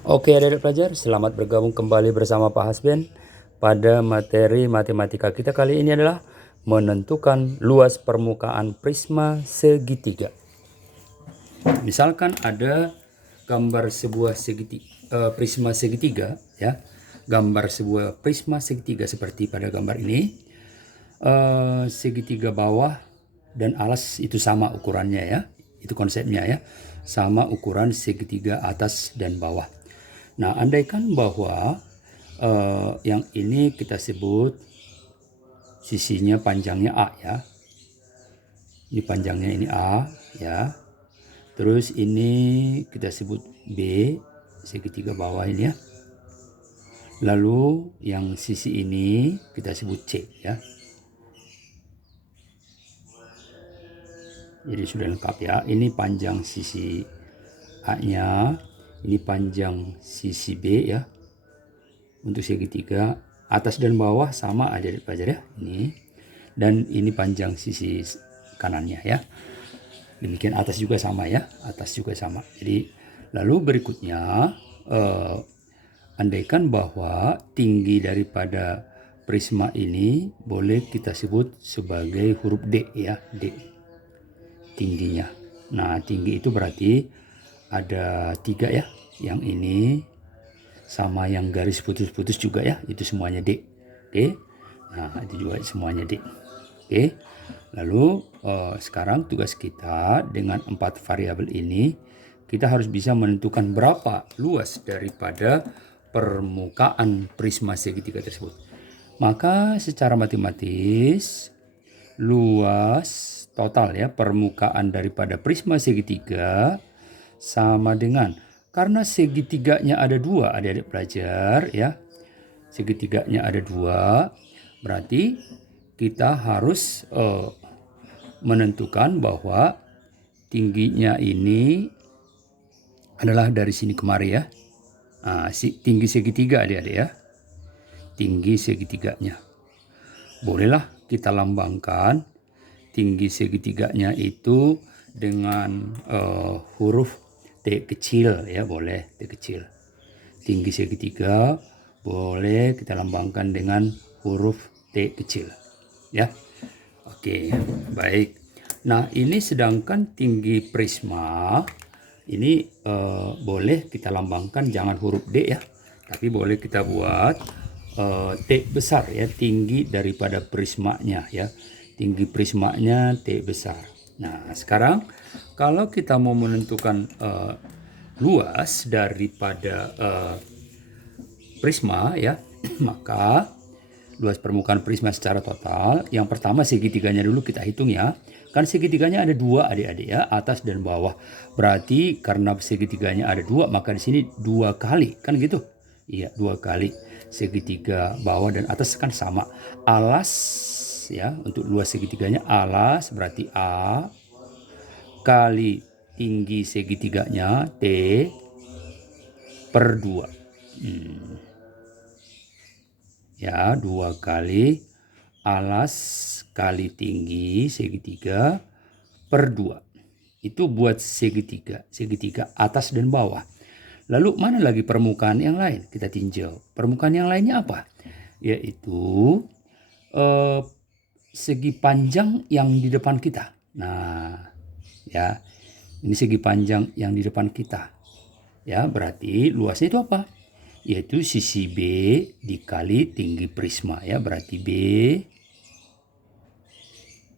Oke adik-adik pelajar, selamat bergabung kembali bersama Pak Hasben. Pada materi matematika kita kali ini adalah menentukan luas permukaan prisma segitiga. Misalkan ada gambar sebuah prisma segitiga, ya. Gambar sebuah prisma segitiga seperti pada gambar ini. Segitiga bawah dan alas itu sama ukurannya, ya. Itu konsepnya, ya. Sama ukuran segitiga atas dan bawah. Nah, andaikan bahwa yang ini kita sebut sisinya panjangnya A, ya. Ini panjangnya ini A, ya. Terus ini kita sebut B, segitiga bawah ini, ya. Lalu yang sisi ini kita sebut C, ya. Jadi sudah lengkap, ya. Ini panjang sisi A-nya, ini panjang sisi B, ya. Untuk segitiga atas dan bawah sama adik-adik pelajar, ya. Ini dan ini panjang sisi kanannya, ya. Demikian atas juga sama, ya. Atas juga sama. Jadi lalu berikutnya andaikan bahwa tinggi daripada prisma ini boleh kita sebut sebagai huruf D, ya. D tingginya. Nah, tinggi itu berarti ada 3, ya. Yang ini sama yang garis putus-putus juga, ya. Itu semuanya D. Oke. Nah, itu juga semuanya D. Oke. Lalu sekarang tugas kita dengan 4 variabel ini, kita harus bisa menentukan berapa luas daripada permukaan prisma segitiga tersebut. Maka secara matematis luas total, ya, permukaan daripada prisma segitiga sama dengan, karena segitiganya ada 2 adik-adik pelajar, ya. Segitiganya ada 2, berarti kita harus menentukan bahwa tingginya ini adalah dari sini kemari, ya. Nah, tinggi segitiga adik-adik, ya. Tinggi segitiganya. Bolehlah kita lambangkan tinggi segitiganya itu dengan huruf T kecil, ya. Boleh T kecil. Tinggi segitiga boleh kita lambangkan dengan huruf T kecil, ya. Oke, baik. Nah, ini sedangkan tinggi prisma ini boleh kita lambangkan jangan huruf D, ya, tapi boleh kita buat T besar, ya, tinggi daripada prismanya, ya. Tinggi prismanya T besar. Nah, sekarang kalau kita mau menentukan luas daripada prisma, ya, maka luas permukaan prisma secara total, yang pertama segitiganya dulu kita hitung, ya. Kan segitiganya ada 2 adik-adik, ya, atas dan bawah. Berarti karena segitiganya ada 2, maka di sini 2 kali, kan gitu. Iya, 2 kali. Segitiga bawah dan atas kan sama. Alas, ya, untuk luas segitiganya alas berarti A kali tinggi segitiganya T per 2. Ya, 2 kali alas kali tinggi segitiga per 2. Itu buat segitiga atas dan bawah. Lalu mana lagi permukaan yang lain? Kita tinjau. Permukaan yang lainnya apa? Yaitu segi panjang yang di depan kita. Nah, ya, ini segi panjang yang di depan kita. Ya, berarti luasnya itu apa? Yaitu sisi B dikali tinggi prisma, ya. Berarti B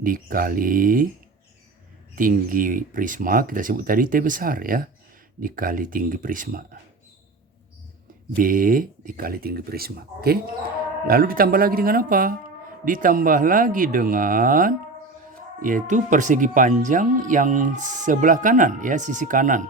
dikali tinggi prisma, kita sebut tadi T besar, ya, dikali tinggi prisma. B dikali tinggi prisma. Oke. Lalu ditambah lagi dengan apa? Ditambah lagi dengan yaitu persegi panjang yang sebelah kanan, ya, sisi kanan.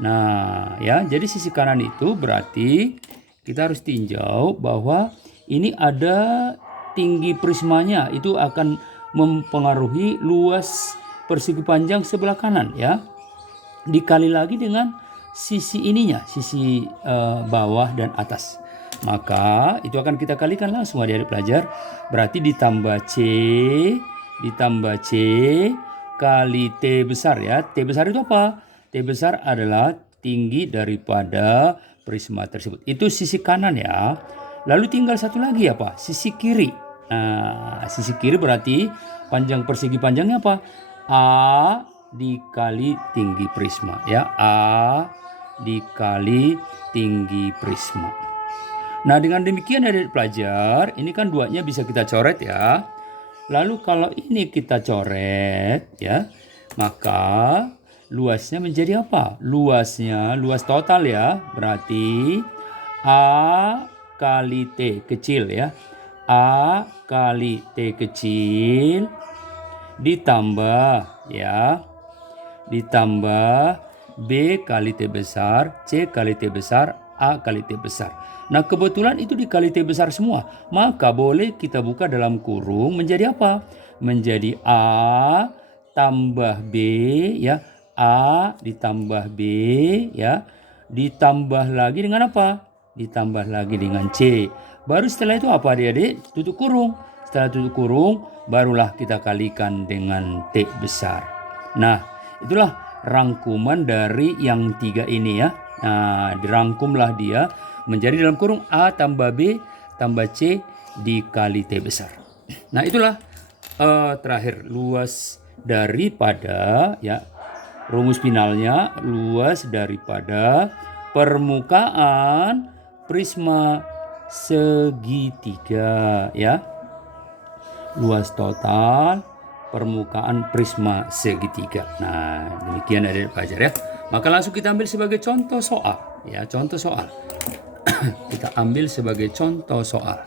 Nah, ya, jadi sisi kanan itu berarti kita harus tinjau bahwa ini ada tinggi prismanya, itu akan mempengaruhi luas persegi panjang sebelah kanan, ya. Dikali lagi dengan sisi ininya, sisi bawah dan atas. Maka itu akan kita kalikan langsung adik-adik pelajar. Berarti ditambah C kali T besar, ya. T besar itu apa? T besar adalah tinggi daripada prisma tersebut. Itu sisi kanan ya. Lalu tinggal satu lagi apa? Sisi kiri. Nah, sisi kiri berarti panjang persegi panjangnya apa? A dikali tinggi prisma ya. A dikali tinggi prisma. Nah, dengan demikian adik pelajar, ini kan duanya bisa kita coret ya. Lalu kalau ini kita coret ya, maka luasnya menjadi apa? Luasnya, luas total ya, berarti A kali T kecil ya. A kali T kecil ditambah ya, ditambah B kali T besar, C kali T besar, A kali T besar. Nah, kebetulan itu dikali T besar semua. Maka boleh kita buka dalam kurung menjadi apa? Menjadi A tambah B ya. A ditambah B ya. Ditambah lagi dengan apa? Ditambah lagi dengan C. Baru setelah itu apa adik-adik? Tutup kurung. Setelah tutup kurung, barulah kita kalikan dengan T besar. Nah, itulah rangkuman dari yang tiga ini ya. Nah, dirangkumlah dia menjadi dalam kurung A tambah B tambah C dikali T besar. Nah, itulah terakhir luas daripada ya, rumus finalnya luas daripada permukaan prisma segitiga ya. Luas total permukaan prisma segitiga. Nah, demikian adik pelajar ya. Maka langsung kita ambil sebagai contoh soal ya, contoh soal. Kita ambil sebagai contoh soal.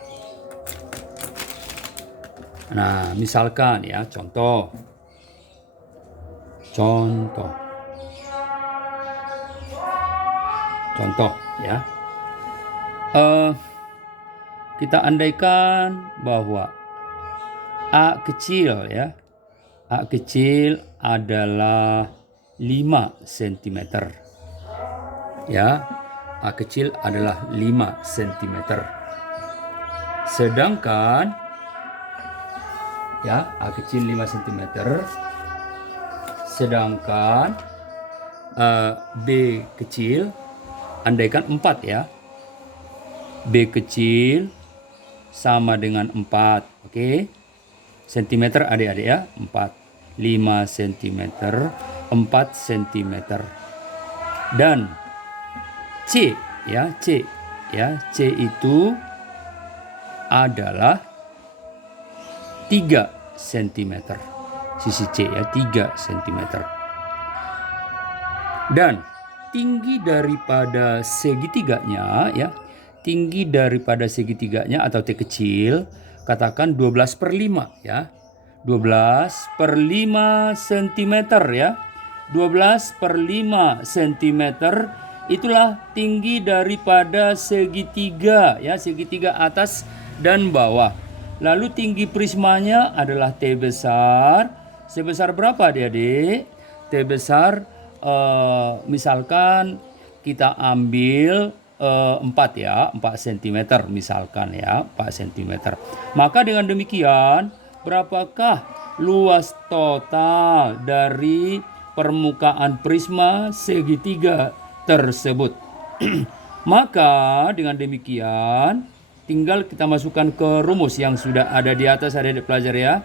Nah, misalkan ya, contoh ya. Kita andaikan bahwa A kecil ya. A kecil adalah 5 cm. Ya, A kecil adalah 5 cm. Sedangkan ya, A kecil 5 cm. Sedangkan B kecil andaikan 4 ya. B kecil sama dengan 4. Oke. Sentimeter adik-adik ya. 4. 5 cm, 4 cm. Dan C ya, C ya, C itu adalah 3 cm. Sisi C ya, 3 cm. Dan tinggi daripada segitiganya ya, tinggi daripada segitiganya atau T kecil, katakan 12/5 ya. 12/5 cm ya. 12/5 cm itulah tinggi daripada segitiga ya, segitiga atas dan bawah. Lalu tinggi prismanya adalah T besar. Sebesar berapa adik-adik? T besar misalkan kita ambil 4 ya, 4 cm misalkan ya, 4 cm. Maka dengan demikian, berapakah luas total dari permukaan prisma segitiga tersebut? Maka dengan demikian, tinggal kita masukkan ke rumus yang sudah ada di atas adik-adik pelajar ya.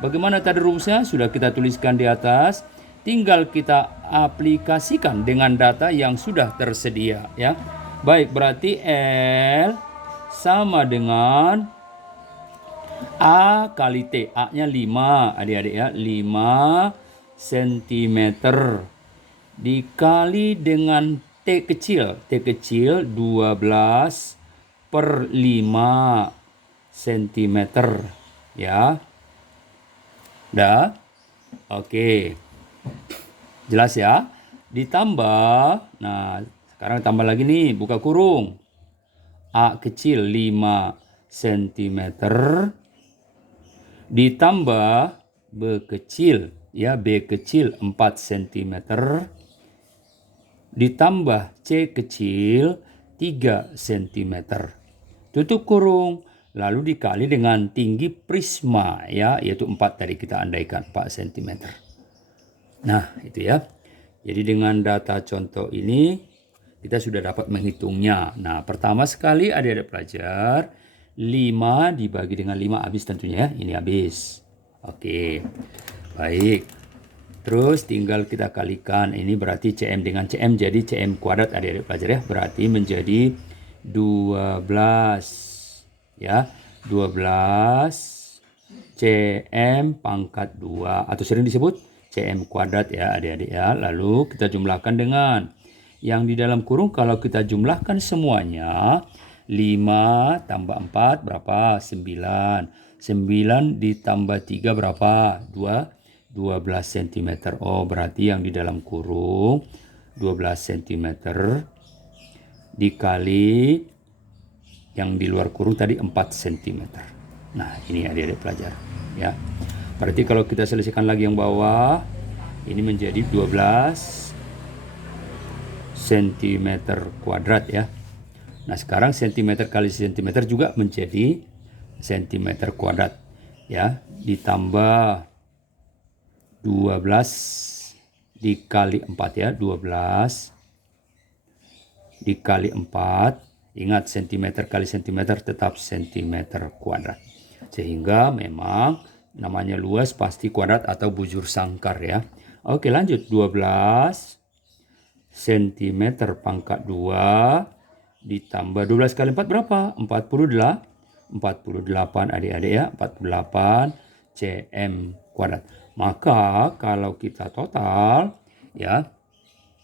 Bagaimana tadi rumusnya? Sudah kita tuliskan di atas. Tinggal kita aplikasikan dengan data yang sudah tersedia ya. Baik, berarti L sama dengan A kali T. A-nya 5 adik-adik ya. 5 cm dikali dengan T kecil. T kecil 12/5 cm ya. Dah? Oke. Jelas ya? Ditambah, nah sekarang tambah lagi nih, buka kurung. A kecil 5 cm ditambah B kecil ya, B kecil 4 cm ditambah C kecil 3 cm. Tutup kurung, lalu dikali dengan tinggi prisma ya, yaitu 4 tadi kita andaikan 4 cm. Nah, itu ya. Jadi dengan data contoh ini kita sudah dapat menghitungnya. Nah, pertama sekali adik-adik pelajar, 5 dibagi dengan 5 habis tentunya ya. Ini habis. Oke, baik. Terus tinggal kita kalikan. Ini berarti CM dengan CM jadi CM kuadrat adik-adik pelajar ya. Berarti menjadi 12 ya. 12 CM pangkat 2 atau sering disebut CM kuadrat ya adik-adik ya. Lalu kita jumlahkan dengan yang di dalam kurung. Kalau kita jumlahkan semuanya 5 tambah 4 berapa? 9. 9 ditambah 3 berapa? 12 cm. Oh, berarti yang di dalam kurung 12 cm dikali yang di luar kurung tadi 4 cm. Nah, ini adik-adik pelajar ya. Berarti kalau kita selesaikan lagi yang bawah, ini menjadi 12 cm kuadrat ya. Nah, sekarang cm kali cm juga menjadi cm kuadrat ya. Ditambah 12 dikali 4 ya. 12 dikali 4. Ingat, cm kali cm tetap cm kuadrat. Sehingga memang namanya luas pasti kuadrat atau bujur sangkar ya. Oke, lanjut. 12 cm pangkat 2 ditambah 12 kali 4 berapa? 48 adik-adik ya. 48 cm kuadrat. Maka kalau kita total ya,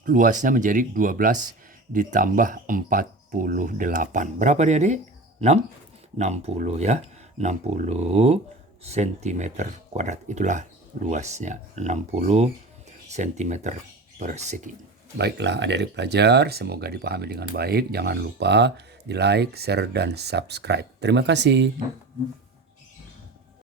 luasnya menjadi 12 ditambah 48. Berapa adik-adik? 60 ya. 60 cm kuadrat. Itulah luasnya, 60 cm persegi. Baiklah adik-adik pelajar, semoga dipahami dengan baik. Jangan lupa di like, share, dan subscribe. Terima kasih.